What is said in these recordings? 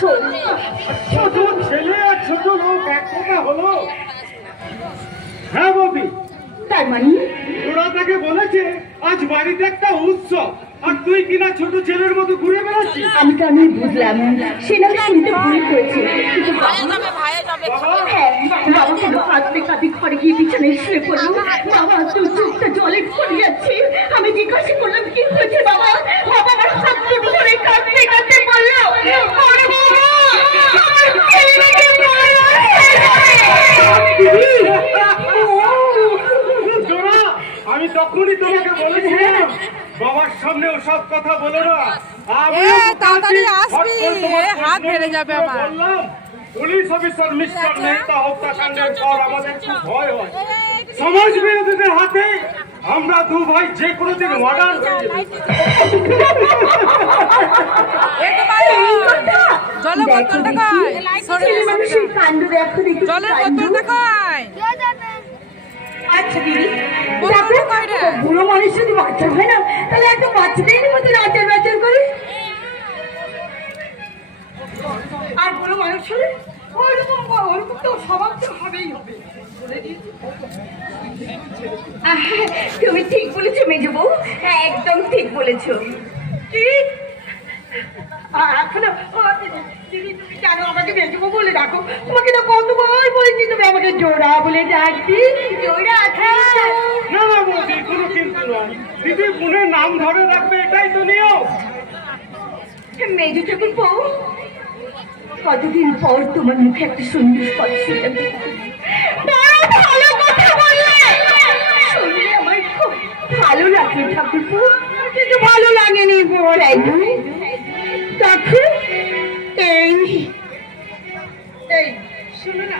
ছোট ছেলে আর ছোট লোক এক কথা হলো। হ্যাঁ ববি, তার মানে ওরা তাকে বলেছে আজ বাড়িতে একটা উৎসব, আর তুই কিনা ছোট ছেলের মতো ঘুরে বেড়াচ্ছিস। আমি তো আমি বুঝলাম সে না শুনতে ভুল করেছে, কিন্তু হ্যাঁ, বাবা কেন কাঁদতে কাঁদতে ঘরে গিয়ে বিছানায় শুয়ে পড়লো। বাবা তো চোখটা জলে পড়ে যাচ্ছে। আমি জিজ্ঞাসা করলাম কি হয়েছে বাবা। বাবা আমার হাত দুটো ধরে কাঁদতে কাঁদতে বললো, ওরে বাবা, আমার ছেলেটাকে মারা জোড়া, আমি তখনই তোমাকে বলেছিলাম বাবার সামনে ওসব কথা বলো না। তাড়াতাড়ি আসবি, হাত বেড়ে যাবে আমার। বললাম পুলিশ অফিসার মিস্টার মেহতা হত্যাকাণ্ডের পর আমাদের খুব ভয় হয়। সমাজ বিরোধীদের হাতে আমরা দু ভাই যে কোনো দিন মার্ডার হয়ে যাবে। জলের বোতলটা কই? ছেলে মানুষের কাণ্ড দেখো দেখি। জলের বোতলটা কই? আচ্ছা দিদি, বোতলটা কই রে? বুড়ো মানুষ যদি বাচ্চা হয় না, তাহলে একটা বাচ্চাদের মধ্যে নাচার নাচার করে। আর বুড়ো মানুষ হলে ওরকম তো স্বভাব তো হবেই হবে। তুমি ঠিক বলেছো মেজো বউ, একদম ঠিক বলেছো। ঠিক এখনো দিদি, তুমি জানো আমাকে মেজো বউ বলে ডাকো। তোমাকে তো কতবার বলেছি তুমি আমাকে জোড়া বলে ডাকবি। জোড়া না না বৌদি, কোনো কিন্তু নয়। দিদি বোনের নাম ধরে রাখবে, এটাই তো নিয়ম। মেজো ঠাকুর বউ, কতদিন পর তোমার মুখে একটা সুন্দর স্পর্শ শুনলাম। ভালো কথা বললে, শুনলে আমার খুব ভালো লাগলো ঠাকুর বউ, কিন্তু ভালো লাগেনি বলাই দেখো। এই এই শোনো না,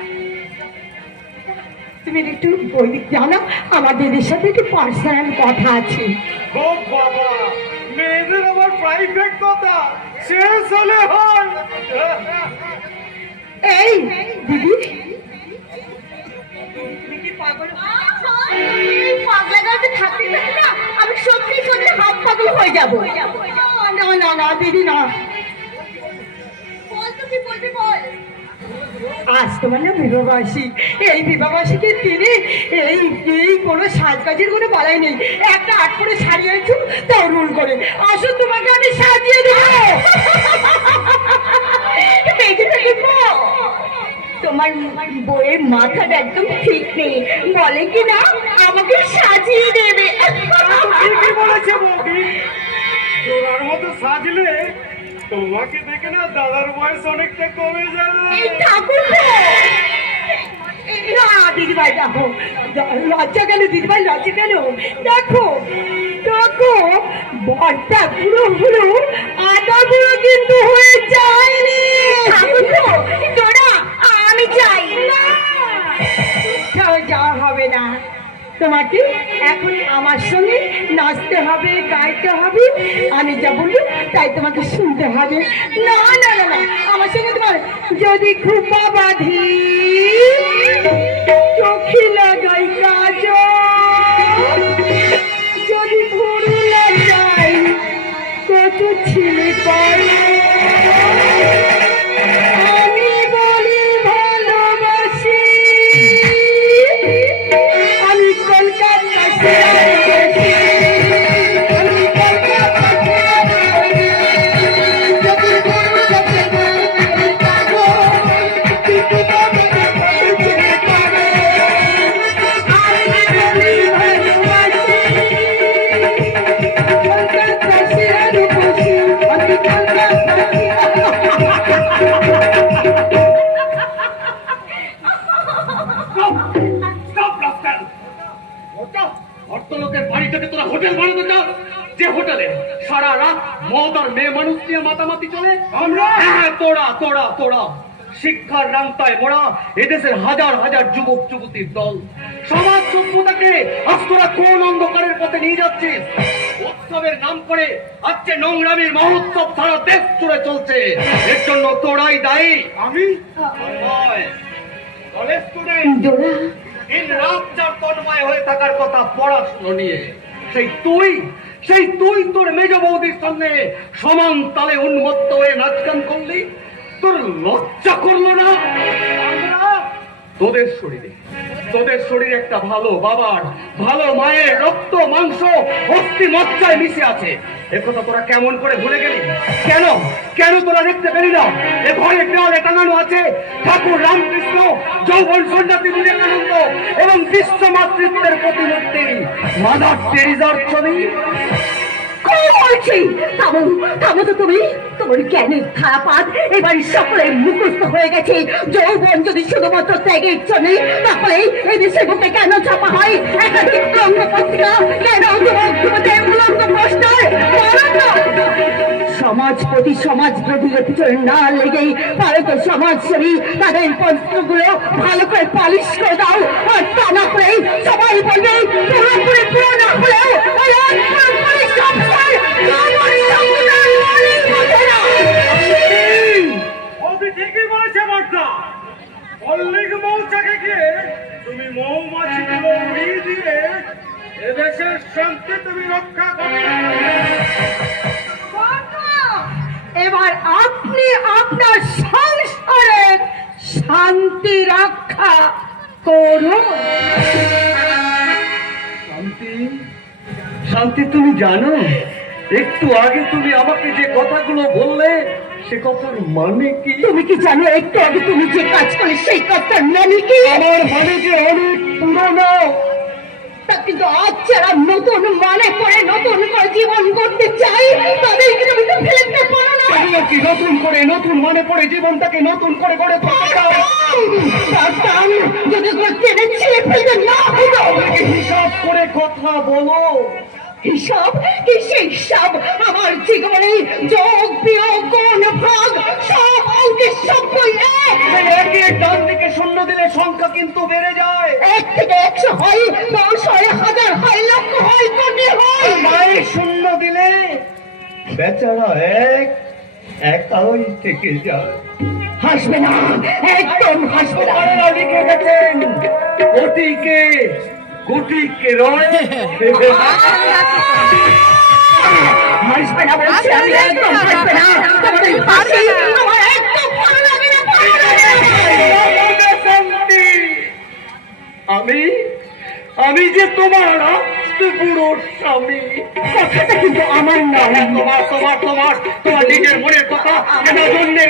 তুমি একটু বই জানো, আমাদের সাথে একটু পার্সোনাল কথা আছে। ও বাবা, মেয়েদের আবার প্রাইভেট কথা শেষ হলে হয়। এই দিদি, আমি সত্যি সত্যি হাত পাগল হয়ে যাবো। না না না দিদি না, আজ তোমার না বিবাহবাসী। এই বিবাহবাসীকে তিনি এই এই কোনো সাজকাজের কোনো বালাই নেই। একটা আট করে শাড়ি হয়েছ তাও রুল করে আসুন, তোমাকে আমি সাজিয়ে দেবো। তোমার বইয়ের মাথাটা একদম ঠিক নেই, বলে কি না আমাকে সাজিয়ে দেবে। ঠিকই বলেছে বৌদি, তোর মতো সাজলে তোমাকে দেখে না দাদার বয়স অনেকটা কমে যাবে। এই ঠাকুর দিদিভাই দেখো, লজ্জা কেন দিদিভাই, লজ্জা কেন? দেখো দেখো, বরটা পুরো পুরো আদা পুরো কিন্তু হয়ে যায়নি। তোরা আমি চাই না, যাওয়া হবে না। তোমাকে এখন আমার সঙ্গে নাচতে হবে, গাইতে হবে, আমি যা বলি তাই তোমাকে শুনতে হবে। না না না না, আমার সঙ্গে তোমার যদি খুপা বাঁধি, চোখে লাগাই কাজল, যদি ঘুরু লাগাই কত ছেলে পারে, আমি বলি ভালোবাসি, আমি কলকাতা শেরাবাসী, আমি কলকাতা শেরাবাসী, যদি ঘুরু লাগাই কাজল, কিন্তু তবে কত ছেলে পারে, আমি বলি ভালোবাসি, কলকাতা শেরাবাসী, আমি কলকাতা। ভদ্রলোকের বাড়ি থেকে তোরা হোটেল বানাতে চাস, যে হোটেলে সারা রাত মদ আর মেয়ে মানুষ নিয়ে মাতামাতি চলে। আমরা হ্যাঁ, তোরা তোরা তোরা শিক্ষার রাস্তায় মোড়া এদেশের হাজার হাজার যুবক যুবতীর দল। সমাজ সভ্যতাকে আজ তোরা কোন অন্ধকারের পথে নিয়ে যাচ্ছিস? উৎসবের নাম করে আজকে নোংরামির মহোৎসব সারা দেশ জুড়ে চলছে। এর জন্য তোরাই দায়ী। আমি কলেজ স্টুডেন্ট দিন রাত যার তন্ময় হয়ে থাকার কথা পড়াশুনো নিয়ে, সেই তুই তোর মেজ বৌদির সামনে সমান তালে উন্মত্ত হয়ে নাচ গান করলি। তোর লজ্জা করলো না? তোদের শরীরে একটা ভালো বাবার, ভালো মায়ের রক্ত মাংস অস্থি মজ্জায় মিশে আছে। একথা তোরা কেমন করে ভুলে গেলি? কেন কেন তোরা দেখতে পেলি না? এ ঘরে দেওয়ালে টাঙানো আছে ঠাকুর রামকৃষ্ণ, যৌবন সন্ন্যাসী বিবেকানন্দ এবং বিশ্ব মাতৃত্বের প্রতিমূর্তি মাদার টেরিজার ছবি। বলছি থামো, থামো তো তুমি। তোমার জ্ঞানের ধারাপাত এবার সকলে মুখস্থ হয়ে গেছে। যৌবন যদি শুধুমাত্র ত্যাগের জন্য, তাহলে এই দেশের বুকে কেন ছাপা হয় একাধিক উলঙ্গ পত্রিকা? কেন তোমাদের উলঙ্গ পোস্টার? সমাজপতি সমাজ বিরোধীদের পিছনে না লেগেই ভারতের সমাজসেবী তাদের পত্রগুলো ভালো করে পালিশ করে দাও। আর তা না করে সবাই বলবে পুরোপুরি পুরো না হলেও ঠিকই বলেছে বার্তা। মল্লিক মৌচাকে গিয়ে তুমি মৌমাছিগুলো উড়িয়ে দিয়ে এদেশের শান্তি তুমি রক্ষা করবে। এবার আপনি আপনার সংসারের শান্তি রক্ষা করুন। শান্তি, শান্তি তুমি জানো? একটু আগে তুমি আমাকে যে কথাগুলো বললে সে কথার মানে কি? তুমি কি জানো একটু আগে তুমি যে কাজ করলে সেই কাজটার মানে কি? আমার মানে যে অনেক পুরনো। তা কিন্তু আজ যারা নতুন মানে করে নতুন করে জীবন করতে চাই তাদেরকে তুমি তো ফেলে দিতে পারো না। সেগুলো কি নতুন করে নতুন মানে পড়ে জীবনটাকে নতুন করে গড়ে তুলতে চাও? পারতাম যদি ওগুলো টেনে ছিঁড়ে ফেলতে না হতো। হিসাব করে কথা বলো। হিসাব কিসের হিসাব? আমার জীবনে যোগ বিয়োগ গুণ ভাগ সব অঙ্কের শব্দ এক। এই একে ডান দিকে শূন্য দিলে সংখ্যা কিন্তু বেড়ে যায়। 1 থেকে 100 হয়, 10 হয়, 1000 হয়, লক্ষ হয়, কোটি হয়। মায়ের শূন্য দিলে বেচারা একাই থেকে যায়। হাসবে না, একদম হাসবে না। আপনারা লিখে গেছেন কোটিকে কোটিকে রয়। হাসবে না বলছি আমি, একদম হাসবে না। তোমাদের হাসি আমার একদম ভালো লাগে না, ভালো লাগে না। শান্তি, আমি যে তোমার বুড়ো স্বামী। কথাটা কিন্তু আমার নয়। তোমার নিজের মনের কথা কেন জন্যে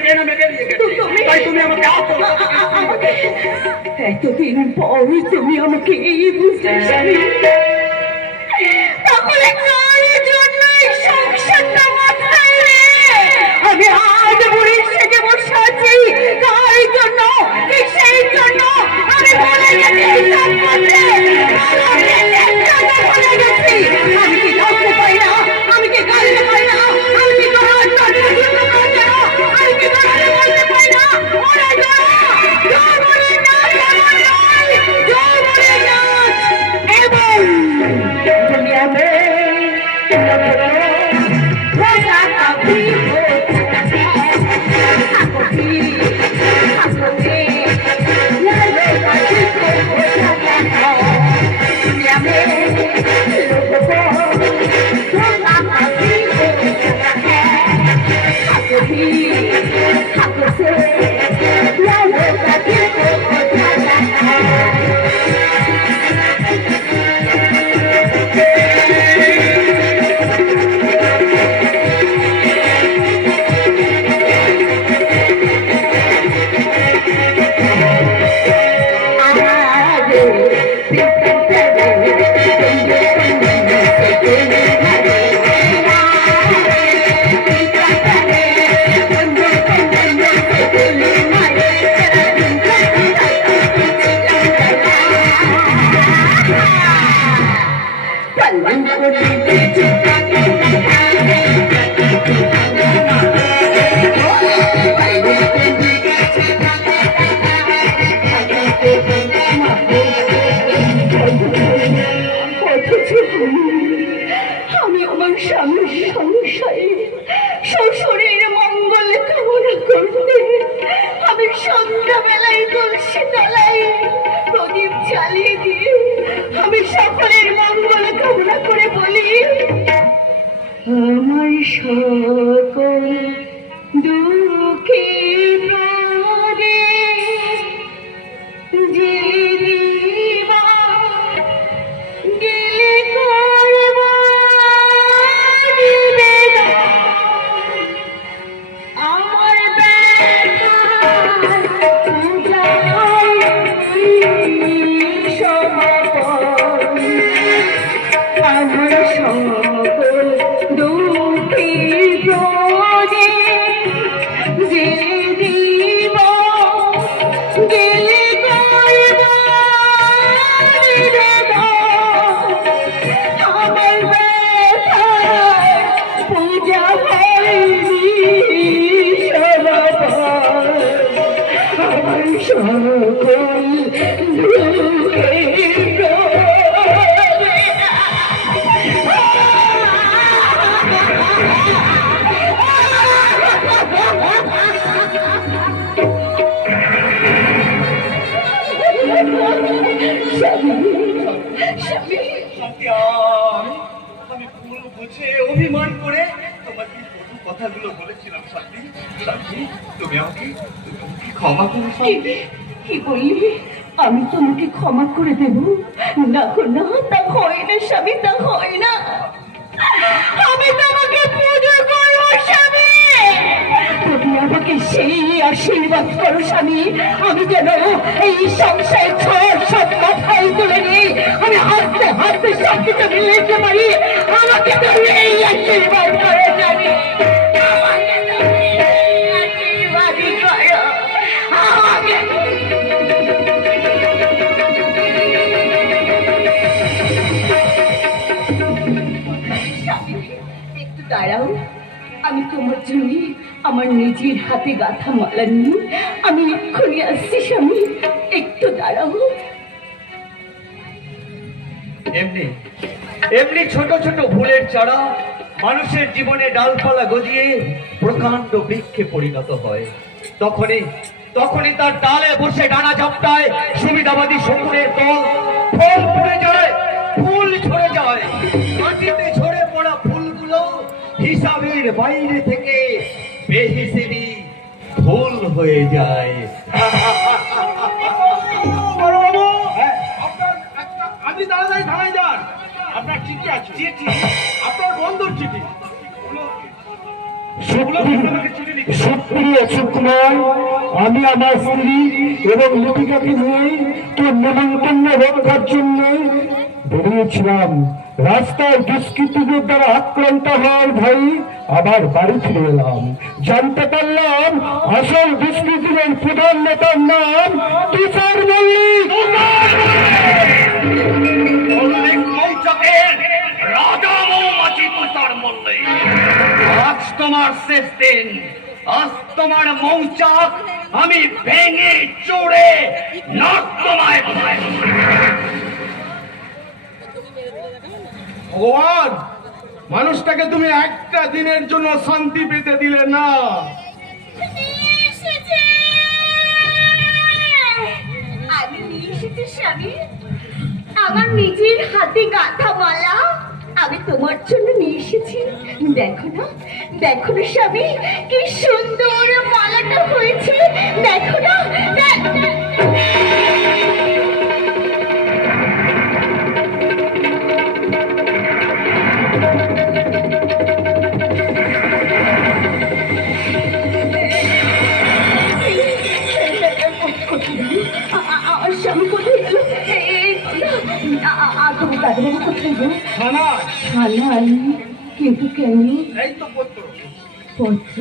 তাই তুমি আমাকে এতদিন পর তুমি আমাকে এই বুঝতে তাহলে কার জন্য সংসারটা মাথায় রে? আমি আজ বুড়ি সেজে বসে আছি কার জন্য? কিসের জন্য? আমি বলে গেছি সব করতে। আমি কি ধরতে পারি না? আমি কি গাইতে পারি না? আমি কি তোমার জন্য আমি কি তোমাকে বলতে পারি না? ওরে জয় এবং দুনিয়া में रोजा का भी हो সকল আমি ভুল বুঝে অভিমান করে তোমাকে কথাগুলো বলেছিলাম। শান্তি, শান্তি, তুমি আমাকে ক্ষমা করো। কি বললি? আমি তোমাকে ক্ষমা করে দেব? না গো না, তা হয় না স্বামী, তা হয় না। আমি তোমাকে পুজো করবো স্বামী, তুমি আমাকে সেই আশীর্বাদ করো স্বামী, আমি যেন এই সংসার ঝড় সব মাথায় তুলে নিই, আমি হাসতে হাসতে সব কিছু মিলে যেতে পারি। আমাকে তুমি এই আশীর্বাদ করো স্বামী, আমাকে তুমি এই আশীর্বাদই করো আমাকে। একটু দাঁড়াও, আমি তোমার জন্য আমার নিজের হাতে গাঁথা মালা নিয়ে আমি এক্ষুনি আসছি স্বামী, একটু দাঁড়াও। এমনি এমনি ছোট ছোট ভুলের চারা মানুষের জীবনে ডালপালা গজিয়ে প্রকাণ্ড বৃক্ষে পরিণত হয়। তখনই তার ডালে বসে ডানা ঝাপটায় সুবিধাবাদী শকুনের দল। ফল পড়ে যায়, ফুল ঝরে যায়, মাটিতে ঝরে পড়া ফুলগুলো হিসাবের বাইরে থেকে বেহিসেবি ফুল হয়ে যায়। আপনি তাড়াতাড়ি থানায় যান, আপনার চিঠি আছে। চিঠি? আপনার বন্ধুর চিঠি। সুপ্রিয় সুকুমার, আমি আমার স্ত্রী এবং লিপিকাকে নিয়ে তোর নেমন্তন্ন রক্ষার জন্য বেরিয়েছিলাম। রাস্তায় দুষ্কৃতীদের দ্বারা আক্রান্ত হওয়ার ভাই আবার বাড়ি ফিরে এলাম। জানতে পারলাম আসল দুষ্কৃতীদের প্রধান নেতার নাম তুষার মল্লিক। রাজা মৌমাছি তুষার মল্লিক, আজ তোমার শেষ দিন। আজ তোমার মৌচাক আমি ভেঙে চড়ে নর্দমায় বসাই। ভগবান, মানুষটাকে তুমি একটা দিনের জন্য শান্তি পেতে দিলে না। আমি নিয়ে এসেছি স্বামী আমার নিজের হাতে গাঁথা মালা, আমি তোমার জন্য নিয়ে এসেছি। দেখো না, দেখো না স্বামী, কি সুন্দর মালাটা হয়েছে, দেখো না। স্বামী কোথায় গেল? তুমি দাদুবাবু কোথায় গেল? থানায়? কিন্তু কেন? এই তো পত্র। পত্র?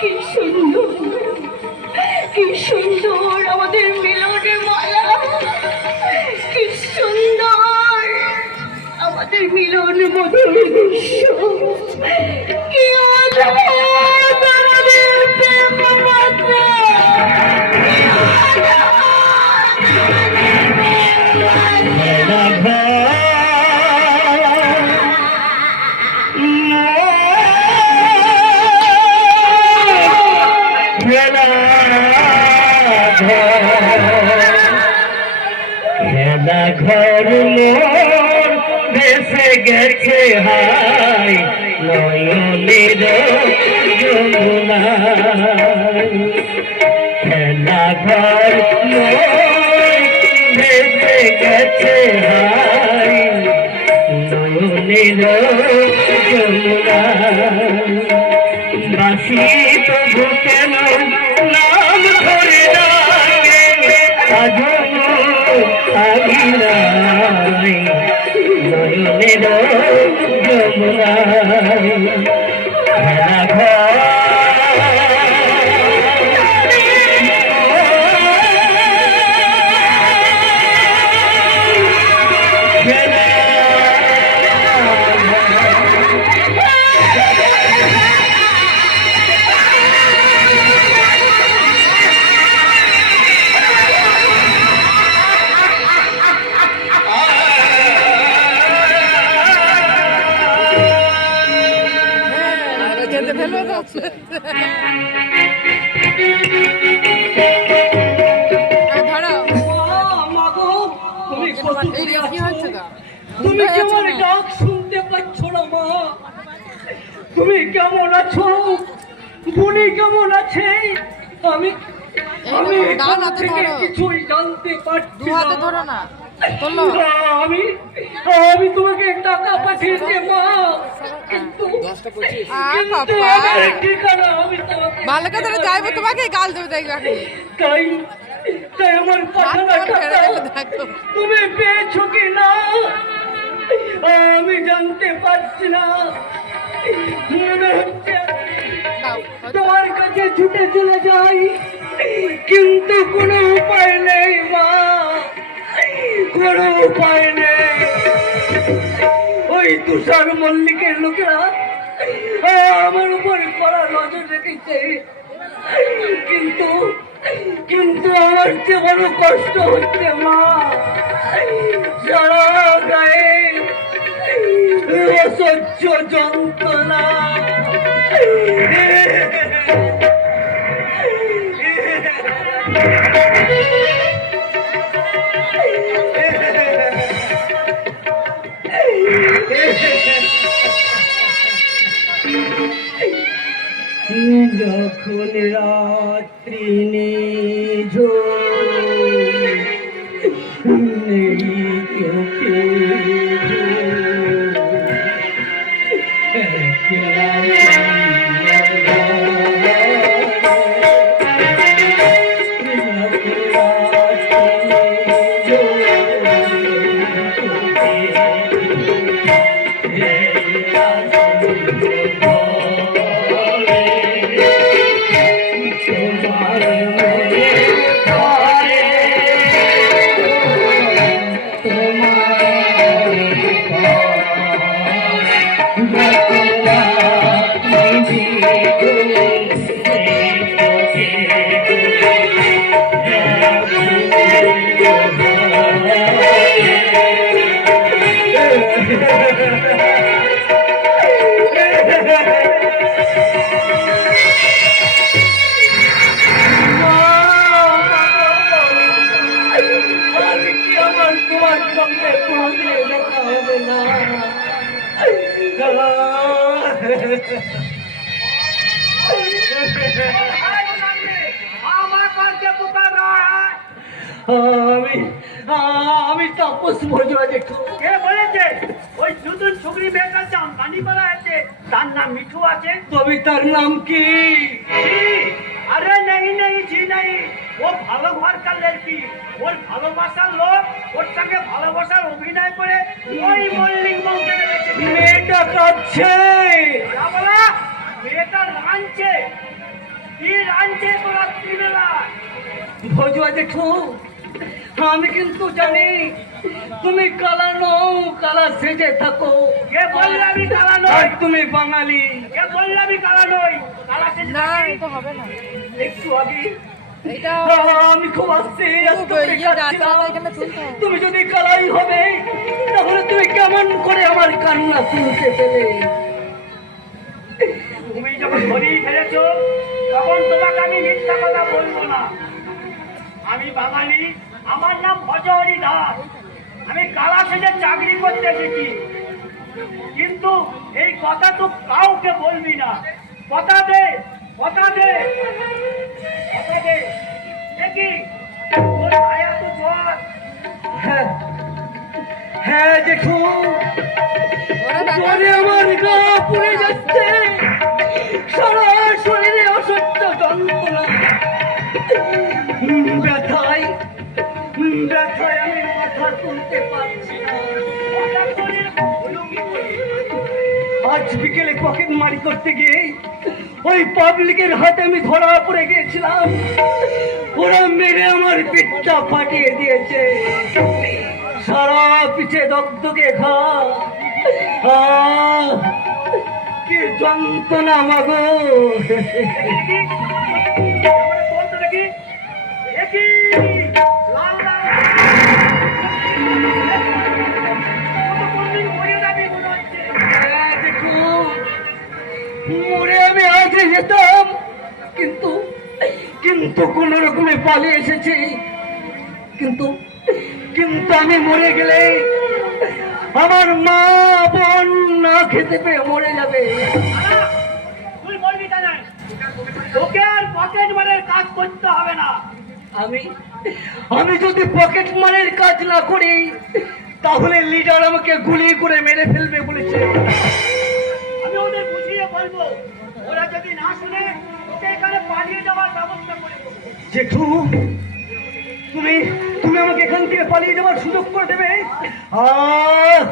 কি সুন্দর, কি সুন্দর আমাদের মিলনের মালা, কি সুন্দর আমাদের মিলন মধুর দৃশ্য, কি অদ্ভুত আমাদের প্রেম মাত্রা। ঘর মোর ভেসে গেছে হাই নয়নের যমুনা, খেলা ঘর মোর ভেসে গেছে হাই নয়নের যমুনা। বাসি তবু কেন নাম ধরে ডাকে, আজ আগিনাই নয়নের যমুনাই খেলা ঘর যেতে ফেলবে তো ধরো মাগো, তুমি কত এই দূরে কি আছো? হচ্ছে গা? তুমি হয়ে কেমন যাচ্ছে না? ডাক শুনতে পাচ্ছ না মা? তুমি কেমন আছো? বুনি কেমন আছে? আমি আমি দাও না তো থেকে ধরো। কিছুই জানতে দু পারছি হাতে না। ধরো না তোলো আমি আমি তোমাকে টাকা পাঠিয়েছি মা, কিন্তু কিন্তু বাবা। আমার ঠিকানা আমি তোমাকে ভালো করে ধরে যাইবো তোমাকে গাল দেবে দেখবে এখন তাই তাই আমার পাঠানো হাত ফেলে টাকা গেলে দেখো তুমি পেয়েছো কি না আমি জানতে পারছি না। মনে হচ্ছে দাও তোমার কাছে ছুটে চলে যাই, কিন্তু কোনো উপায় নেই মা, কোনো উপায় নেই। ওই তুষার মল্লিকের লোকেরা আমার উপর কড়া নজর রেখেছে, কিন্তু কিন্তু আমার চেয়ে বড় কষ্ট হচ্ছে মা। সারা গায়ে অসহ্য যন্ত্রণা। যখন রাত্রি নেই চোখে তোমার সঙ্গে কোনোদিন দেখা হবে না। আমি আমি তাপস ভোজরা দেখো। কে বলেছে ওই নতুন ছুকরি মেয়েটার যে আমদানি করা আছে তার নাম মিঠু আছে? তবে তার নাম কি? জি, আরে নেই নেই জি নেই, ও ভালো ঘরকার লড়কি, ওর ভালোবাসার লোক ওর সঙ্গে ভালোবাসার অভিনয় করে ওই মল্লিক বউকে দেখেছে। মেয়েটা কাঁদছে। যা বলা, মেয়েটা রাঁধছে। কি রাঁধছে তো রাত্রিবেলা? ভোজরা দেখো, আমি কিন্তু জানি তুমি কালা নও, কালা সেজে থাকো। কে বললে আমি কালা আর নই? তুমি বাঙালি। কে বললে আমি কালা নই? কালা সেজে না থাকি? এটা হবে না একটু আগে এটা আমি খুব আসছি, ইয়ে ডাটা এখানে তুলতে হবে তুমি যদি কালাই হবে তাহলে তুমি কেমন করে আমার কান্না শুনতে পেলে? তুমি যখন ধরেই ফেলেছো তখন তোমাকে আমি মিথ্যা কথা বলবো না। আমি বাঙালি, আমার নাম ভজহরি দাস। আমি কালা সেজে চাকরি করতে এসেছি, কিন্তু এই কথা তো কাউকে বলবি না। কথা দে, কথা দে, কথা দে। দেখি তোর ভাইয়া তো বল। হ্যাঁ হ্যাঁ দেখো, ওরা দেখা জলে আমার গা পুড়ে যাচ্ছে, সারা শরীরে অসহ্য যন্ত্রণা, ব্যথায় ব্যথায় আমি মাথা তুলতে পারছি না। হঠাৎ করে হলো কি করে? আজ বিকেলে পকেট মারি করতে গিয়ে ওই পাবলিকের হাতে আমি ধরা পড়ে গিয়েছিলাম। ওরা মেরে আমার পিঠটা ফাটিয়ে দিয়েছে, সারা পিঠে দগদগে ঘা। আহ, কি যন্ত্রণা মাগো। দেখি, এবারে বল তো দেখি। দেখি, লাল লাল। কত কোনদিন মরে যাবি মনে হচ্ছে। দেখো, মরে আমি আজে যেতাম, কিন্তু কিন্তু কোন রকমে পালিয়ে এসেছি। কিন্তু কিন্তু আমি মরে গেলে আমার মা বোন না খেতে পেয়ে মরে যাবে। তুই বলবি তা নাই। তোকে আর পকেট মারের কাজ করতে হবে না। আমি আমি যদি পকেট মারের কাজ না করি তাহলে লিডার আমাকে গুলি করে মেরে ফেলবে বলেছে। আমি ওদের বুঝিয়ে বলবো, ওরা যদি না শুনে তোকে এখানে পালিয়ে যাওয়ার ব্যবস্থা করে দেবো। জেঠু, তুমি তুমি আমাকে এখান থেকে পালিয়ে যাওয়ার সুযোগ করে দেবে। আহ,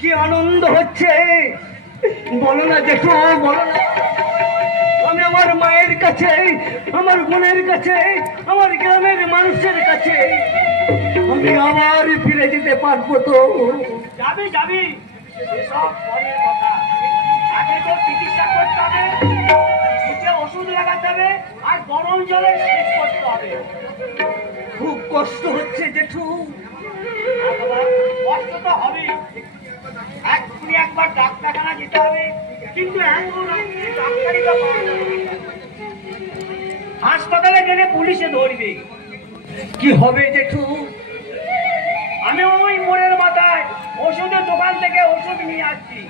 কি আনন্দ হচ্ছে, বলো না জেঠু, বলো না। আমি আমার মায়ের কাছে, আমার বোনের কাছে, আমার গ্রামের মানুষের কাছে আমি আবার ফিরে যেতে পারবো তো? যাবি যাবি, এসব পরের কথা। আগে তো চিকিৎসা করতে হবে, নিচে ওষুধ লাগাতে হবে, আর গরম জলে সেচ করতে হবে। খুব কষ্ট হচ্ছে জেঠু। আর বাবা, কষ্ট তো হবেই। এক্ষুনি একবার ডাক্তারখানা যেতে হবে, কিন্তু এত রাত্রে ডাক্তারি তো পাওয়া যাবে না। হাসপাতালে গেলে পুলিশে ধরবে। কি হবে জেঠু? আমি ওই মোড়ের মাথায় ওষুধের দোকান থেকে ওষুধ নিয়ে আসছি,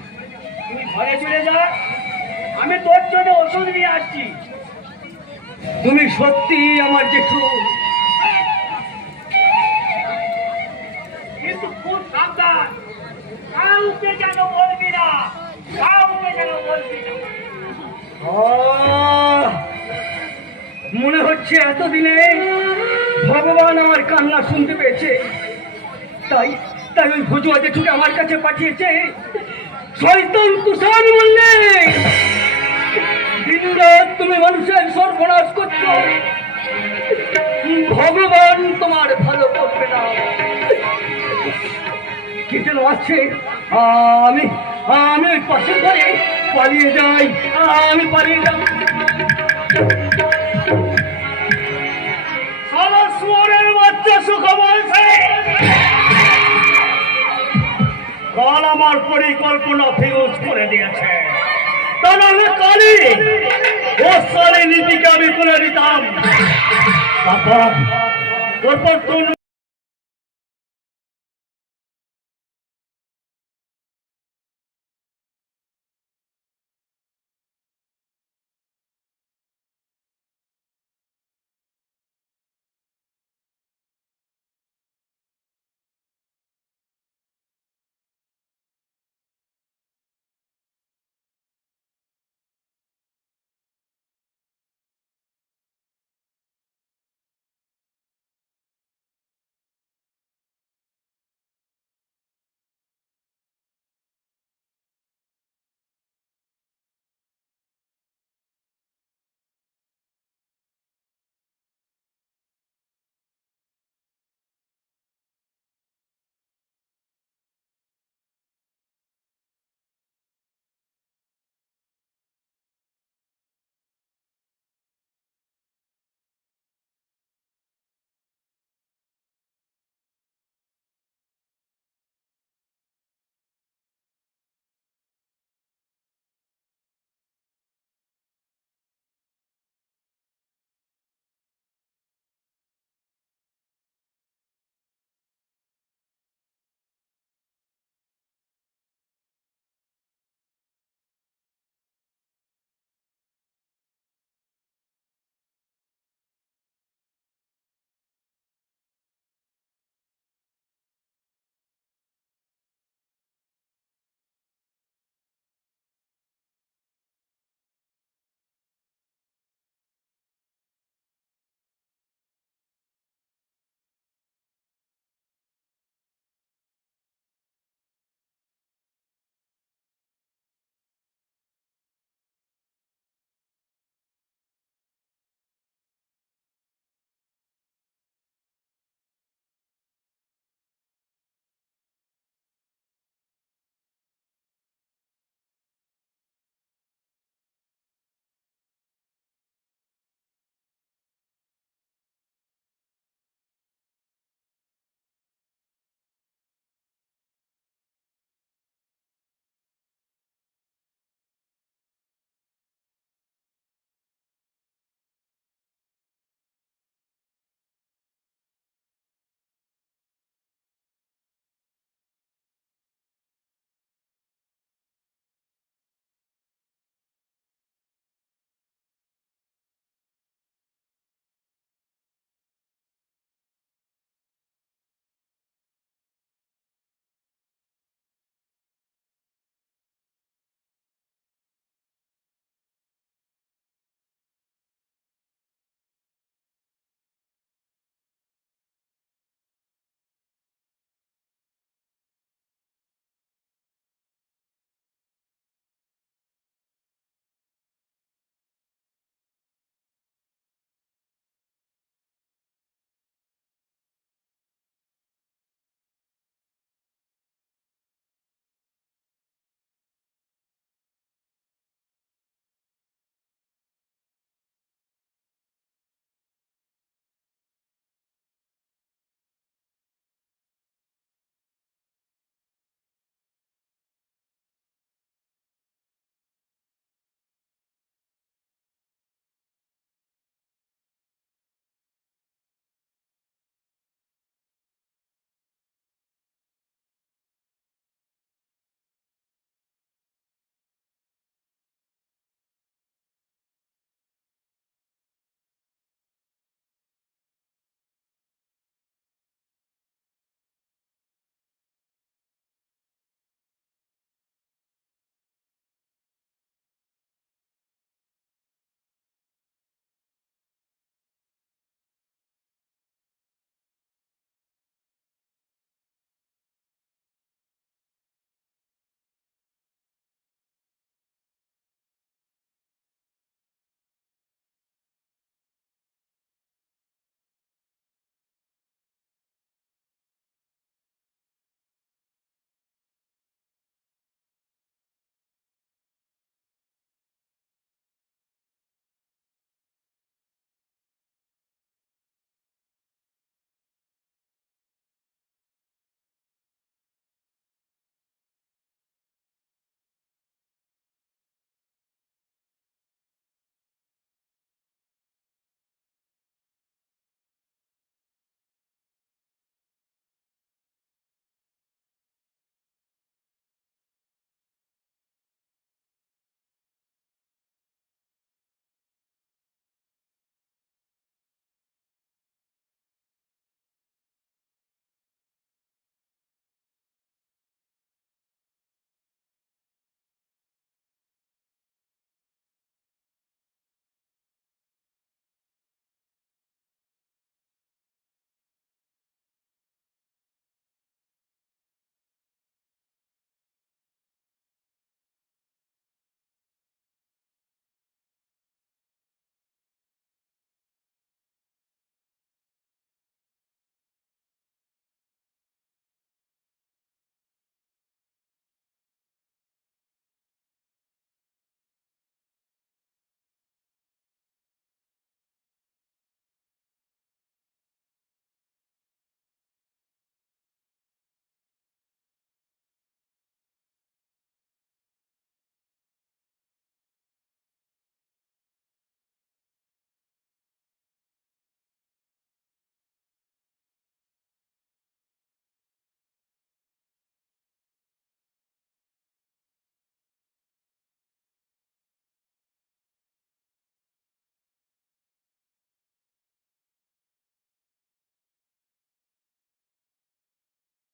তুই ঘরে চলে যা, আমি তোর জন্য ওষুধ নিয়ে আসছি। তুমি সত্যি আমার জেঠু। কিন্তু খুব সাবধান, কাউকে যেন বলবি না, কাউকে যেন বলবি না। আহ, মনে হচ্ছে এতদিনে ভগবান আমার কান্না শুনতে পেয়েছে, তাই তাই ওই ভুজুয়া জেঠুকে আমার কাছে পাঠিয়েছে। শয়তান তুষার বললে, দিনরাত তুমি মানুষের সর্বনাশ করছো, ভগবান তোমার ভালো করবে না। কি যেন আছে, আমি আমি ওই পাশের ঘরে পালিয়ে যাই, আমি পালিয়ে যাই। শালা শুয়োরের বাচ্চা সুখবর আছে। কাল আমার পরিকল্পনা ফিউজ করে দিয়েছে, তা নাহলে কালই ও সালে নীতিকে আমি তুলে দিতাম। তারপর